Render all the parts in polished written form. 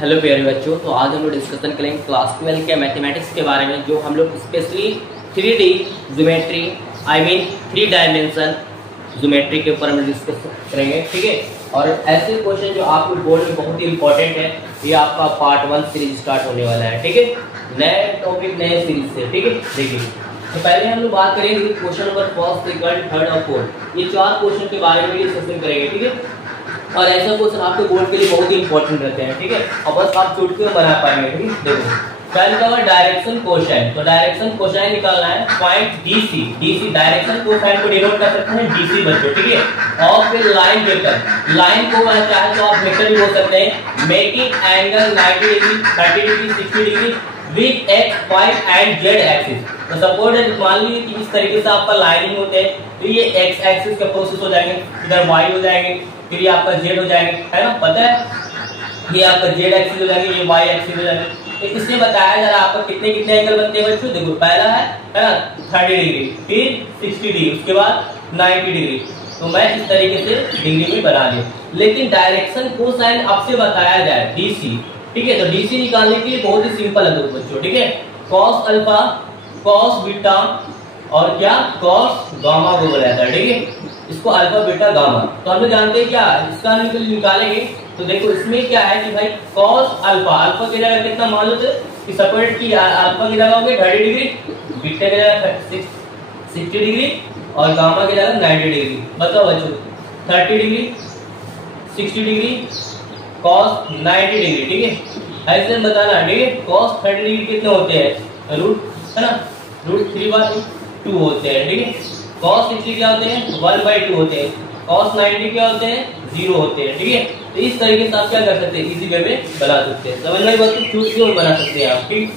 Hello प्यारे बच्चों, तो आज हम लोग डिस्कशन करेंगे क्लास 12 के मैथमेटिक्स के बारे में, जो हम लोग specially 3D geometry three dimension geometry के ऊपर हम डिस्कस करेंगे। ठीक है, और ऐसे क्वेश्चन जो आपके बोर्ड में बहुत ही इंपॉर्टेंट है, ये आपका पार्ट 1 सीरीज स्टार्ट होने वाला है। ठीक है, नए टॉपिक नए सीरीज से। ठीक है, देखिए तो पहले हम लोग बात करेंगे question number first, second, third और फोर्थ, ये 4 क्वेश्चन के बारे में डिस्कशन करेंगे। ठीक है, और ऐसा क्वेश्चन आपके बोर्ड के लिए बहुत ही इंपॉर्टेंट रहते हैं। ठीक है, और बस आप चुटकी बना पाएंगे। ठीक है, देखो पहले का डायरेक्शन कोसाइन, तो डायरेक्शन कोसाइन निकालना है point DC. DC direction cosine को डिनोट कर सकते हैं डीसी बच्चों। ठीक है, और फिर लाइन वेक्टर, लाइन को चाहे तो आप वेक्टर भी बोल सकते हैं, making angle 90 degree, 30 degree, 60 degree with X, Y and Z axis. तो सपोज मान लीजिए कि इस तरीके से आपका लाइनिंग होते हैं, तो ये एक्स एक्सिस का प्रोसेस हो जाएंगे, इधर वाई हो जाएंगे, फिर ये आपका जेड हो जाएंगे, है ना, पता है ये आपका जेड एक्सिस हो जाएंगे, ये वाई एक्सिस हो जाएंगे। तो इसमें बताया जा रहा है आपका कितने कितने एंगल बनते हैं बच्चों। देखो पहला है ना 30 डिग्री, फिर 60 डिग्री, उसके बाद 90 डिग्री। तो मैं इस तरीके से डिग्री में बना लिया, लेकिन डायरेक्शन कोसाइन आपसे बताया जाए डीसी। ठीक है, तो डीसी निकालने के लिए बहुत ही सिंपल है दोस्तों बच्चों। ठीक है, कॉस अल्फा, कॉस बीटा और क्या कॉस गामा को बोला जाता है। ठीक है, इसको अल्फा बीटा गामा, तो हम लोग जानते हैं क्या इसका निकालेंगे। तो देखो इसमें क्या है कि भाई कॉस अल्फा, अल्फा की जगह कितना मान लो कि सेपरेट की अल्फा की जगह होगी 30 डिग्री, बीटा की जगह 60 डिग्री और गामा की जगह 90 डिग्री। बताओ बच्चों 30 डिग्री, 60 डिग्री, कॉस 90 डिग्री। ठीक है, ऐसे बताना। ठीक है, कॉस 30 डिग्री कितने होते हैं, रूट है ना, रूट 3/2 होते हैं। ठीक है, कॉस 60 क्या होते हैं 1/2 होते हैं, कॉस 90 क्या होते हैं 0 होते हैं। ठीक है, तो इस तरीके से आप क्या कर सकते हैं, इजी वे में बना सकते हैं। समझ में बात, चुटकी में बना सकते हैं आप। ठीक,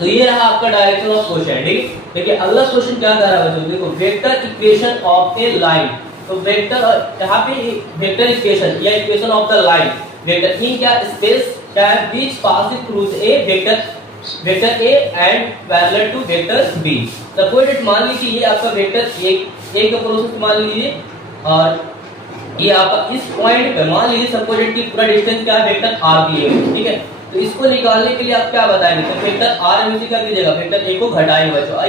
तो ये रहा आपका डायरेक्शन ऑफ क्वेश्चन। ठीक, देखिए अगला क्वेश्चन क्या कर रहा है बच्चों, देखो vector equation of a line. तो वेक्टर यहाँ पे वेक्टर इक्वेशन या equation of the line, vector in क्या स्पेस क्या है बीच passing through a vector a and parallel to vector b. Suppose it मान लीजिए ये आपका वेक्टर ए का प्रोसेस मान लीजिए, और ये आपका इस पॉइंट पे मान लीजिए सपोज इट की पूरा डिस्टेंस क्या है वेक्टर आर दिए हुए। ठीक है, तो इसको निकालने के लिए आप क्या बताएंगे, तो वेक्टर आर में क्या कीजिएगा, वेक्टर ए को घटाएंगे बच्चों,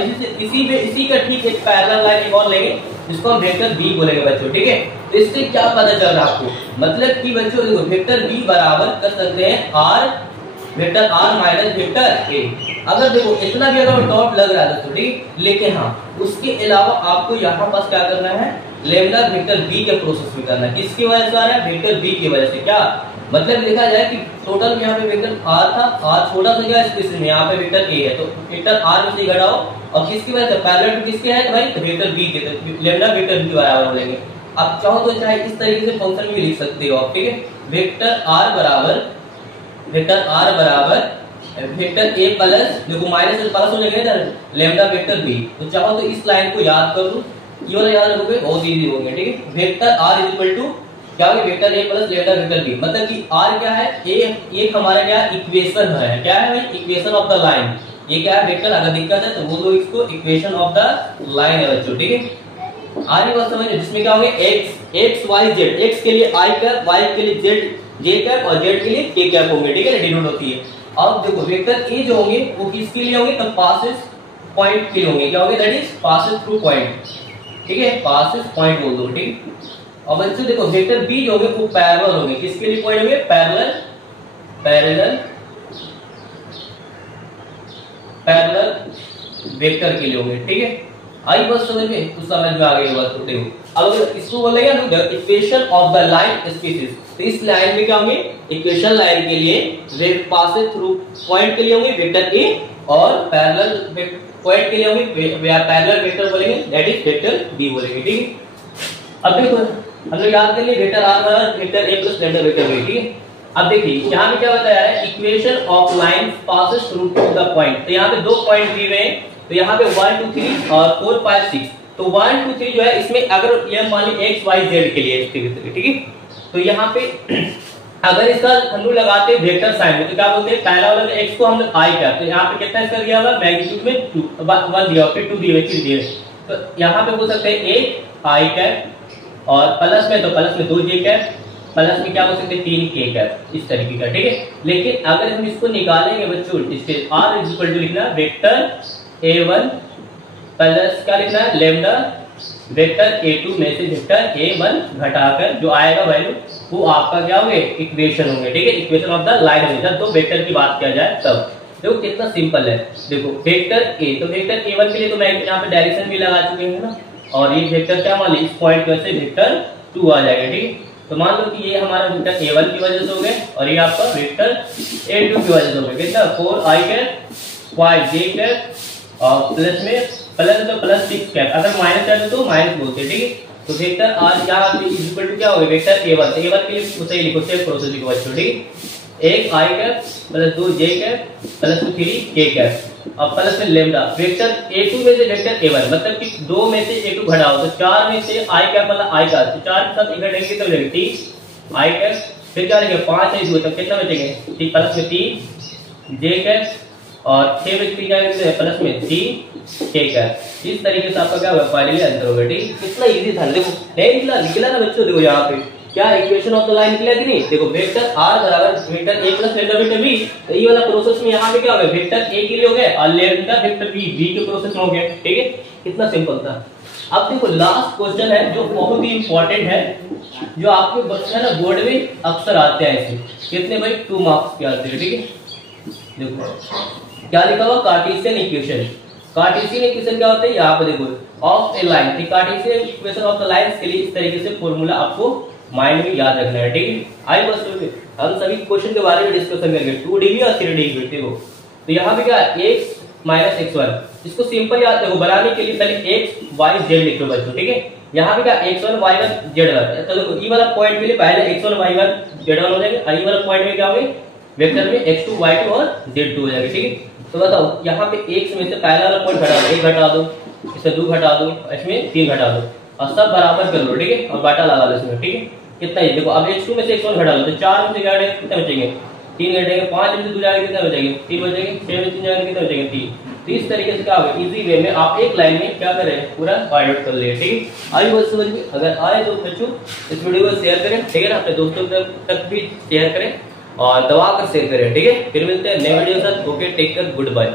इसी का ठीक एक पैरेलल लाइन एक और लेंगे, जिसको हम वेक्टर बी बोलेंगे बच्चों। ठीक है, तो इससे क्या पता चल रहा है आपको, मतलब कि बच्चों देखो वेक्टर बी बराबर कर सकते हैं R, vector R minus vector A. अगर देखो इतना भी अगर डॉट लग रहा है तो ठीक, लेकिन हाँ उसके अलावा आपको यहाँ पास क्या करना है, लेमडा वेक्टर बी के प्रोसेस में करना है। किसकी वजह से आ रहा है, वेक्टर बी की वजह से। क्या मतलब देखा जाए कि टोटल यहाँ पे वेक्टर आर था, आर छोटा सा गया स्पेस में, यहाँ पे वेक्टर ए है, तो वेक्टर आर में से घटाओ, और किसकी वजह से पैरेलल टू किसके है भाई, तो वेक्टर बी के, तो लेमडा वेक्टर बी के बराबर बोलेंगे। आप चाहो तो चाहे इस तरीके से फंक्शन भी लिख सकते हो आप। ठीक है, वेक्टर आर बराबर वेक्टर ए प्लस, देखो माइनस से प्लस हो जाएगा इधर, लेमडा वेक्टर बी। तो चाहो तो इस लाइन को याद कर लो, ये वाला याद रखोगे बहुत इजी हो गया। ठीक है, vector R is equal to क्या होगा, vector A plus lambda vector B, मतलब कि आर क्या है, ए एक हमारा क्या इक्वेशन है, क्या है भाई इक्वेशन ऑफ द लाइन। ये क्या है वेक्टर, अगर दिक्कत है तो बोलो इसको इक्वेशन ऑफ द लाइन है बच्चों। ठीक है, आर बात समझिए, जिसमें क्या होगा एक्स वाई जेड, एक्स के लिए आई कैप, वाई के लिए जेड जे कैप और जेड के लिए के कैप होंगे। ठीक है, डिनोट होती है। अब देखो वेक्टर ए जो होंगे वो किसके लिए होंगे, तो पासेस पॉइंट के लिए होंगे, क्या होंगे, that is passes through point. ठीक है, पासेस पॉइंट बोल दो। ठीक, और बच्चों देखो वेक्टर बी जो होंगे वो पैरेलल होंगे, किसके लिए पॉइंट होंगे, पैरेलल वेक्टर के लिए होंगे। ठीक है, आई बस समझ में, उस समझ में आ गई बात। तो देखो अब इसको बोलेंगे ना the equation of the line species, तो इस लाइन में क्या होंगे, इक्वेशन लाइन के लिए पासेस थ्रू पॉइंट के लिए होंगे वेक्टर ए, और पैरेलल पॉइंट के लिए होंगे पैरेलल वेक्टर बोलेंगे, दैट इज वेक्टर बी बोलेंगे। ठीक है, अब देखो हम लोग याद कर लिए वेक्टर आर बराबर vector A plus lambda vector B. ठीक है, अब देखिए यहाँ पे क्या बताया है, equation of line passes through to the point. तो यहाँ पे 2 पॉइंट दिए हुए हैं, तो यहाँ पे 1 2 3 और 4 5 6, तो 1 2 3 जो है इसमें अगर ये मान ली एक्स वाई जेड के लिए। ठीक है, तो यहाँ पे अगर इसका हम लोग लगाते हैं वेक्टर साइन में, तो क्या बोलते हैं, पहला वाला एक्स को हम लोग आई क्या, तो यहाँ पे कितना इसका दिया हुआ मैग्नीट्यूड में 2 1 दिया, फिर 2 दिए, फिर दिए, तो यहाँ पे बोल सकते हैं 1 आई कैप, और प्लस में तो प्लस में 2 जे कैप, प्लस में क्या बोल सकते हैं 3 k कैप, इस तरीके का, ठीक है। लेकिन अगर हम इसको निकालेंगे बच्चों, इसके r इज इक्वल टू लिखना वेक्टर a1 प्लस क्या लिखना है लेमडा वेक्टर a2 में से वेक्टर a1 घटाकर जो आएगा वैल्यू वो आपका क्या होंगे इक्वेशन होंगे, ठीक है। इक्वेशन ऑफ द लाइन होंगे जब दो वेक्टर की बात किया जाए तब। देखो कितना सिंपल है। देखो वेक्टर a, तो वेक्टर a1 के लिए तो मैं यहाँ पे डायरेक्शन भी लगा चुके हैं ना, और ये वेक्टर क्या मान ली इस पॉइंट की वजह से वेक्टर 2 आ जाएगा, ठीक है। तो मान लो कि ये हमारा वेक्टर a1 की वजह से हो गए और ये आपका वेक्टर a2 की वजह से हो गए। कितना 4i कैप 5j कैप और प्लस में प्लस तो प्लस 6 कैप, अगर माइनस है तो माइनस बोलते हैं, ठीक है। तो वेक्टर r यहाँ पे इज इक्वल टू क्या होगा वेक्टर a1, तो a1 के लिए सही लिखो सेम प्रोसेस लिखो बच्चों, ठीक है। एक i cap plus 2j cap plus 3 k cap और प्लस में लेमडा वेक्टर a2 में से वेक्टर a1, मतलब कि 2 में से a2 घटाओ तो 4 में से i कैप मतलब i का, तो 4 के साथ घटेंगे तो लगेगी 3 i कैप, फिर क्या लगेगा 5 है इसमें, तो कितना बचेंगे 3 प्लस में 3 j कैप और 6 में 3 क्या प्लस में 3 k कैप। इस तरीके से आपका क्या होगा फाइनली आंसर होगा, ठीक। कितना इजी था, देखो नहीं निकला ना बच्चों। देखो यहाँ पे क्या इक्वेशन ऑफ द लाइन निकला कि नहीं। देखो वेक्टर r बराबर vector a plus lambda vector b, तो ये वाला प्रोसेस में यहाँ पे क्या हो गया वेक्टर a के लिए हो गया और लेमडा वेक्टर b के प्रोसेस में हो गया, ठीक है। कितना सिंपल था। अब देखो लास्ट क्वेश्चन है जो बहुत ही इंपॉर्टेंट है, जो आपके बच्चे है ना बोर्ड में अक्सर आते हैं ऐसे, कितने भाई 2 मार्क्स के आते हैं, ठीक है। देखो क्या लिखा हुआ कार्टेशियन इक्वेशन। कार्टेशियन इक्वेशन क्या होता है यहाँ पे देखो of a line, Cartesian equation of the lines के लिए इस तरीके से फॉर्मूला आपको माइंड में याद रखना है, ठीक है। आई बस हम सभी क्वेश्चन के बारे में डिस्कशन करेंगे 2D और 3D देखो। तो यहाँ पे क्या x माइनस x1, इसको सिंपल याद देखो बनाने के लिए पहले x y z लिख लो बच्चों, ठीक है। यहाँ पे क्या x1 y1 z1, तो देखो ई वाला पॉइंट के लिए पहले x1 y1 z1 हो जाएगा और ई वाला पॉइंट में क्या होगा वेक्टर में x2 y2 और z2 हो जाएगा, ठीक है। तो बताओ यहाँ पे x में से पहला वाला पॉइंट घटा दो, 1 घटा दो, इससे 2 घटा दो, इसमें 3 घटा दो और सब बराबर कर लो, ठीक है, और बाटा लगा लो इसमें, ठीक है। कितना ही देखो अब x2 में से x1 घटा लो तो 4 में से क्या घटेगा कितने बचेंगे 3 घटेंगे, 5 में से 2 जाएंगे कितने बचेंगे 3 बचेंगे, 6 में 3 जाएंगे कितने बचेंगे 3। तो इस तरीके से क्या होगा इजी वे में आप एक लाइन में क्या करें पूरा फाइंड आउट कर ले, ठीक है। आई बात समझ में अगर आए तो बच्चों इस वीडियो को शेयर करें, ठीक है ना, अपने दोस्तों तक भी शेयर करें और दबा कर शेयर करें, ठीक है। फिर मिलते हैं नए वीडियो के साथ। Okay take care, good bye.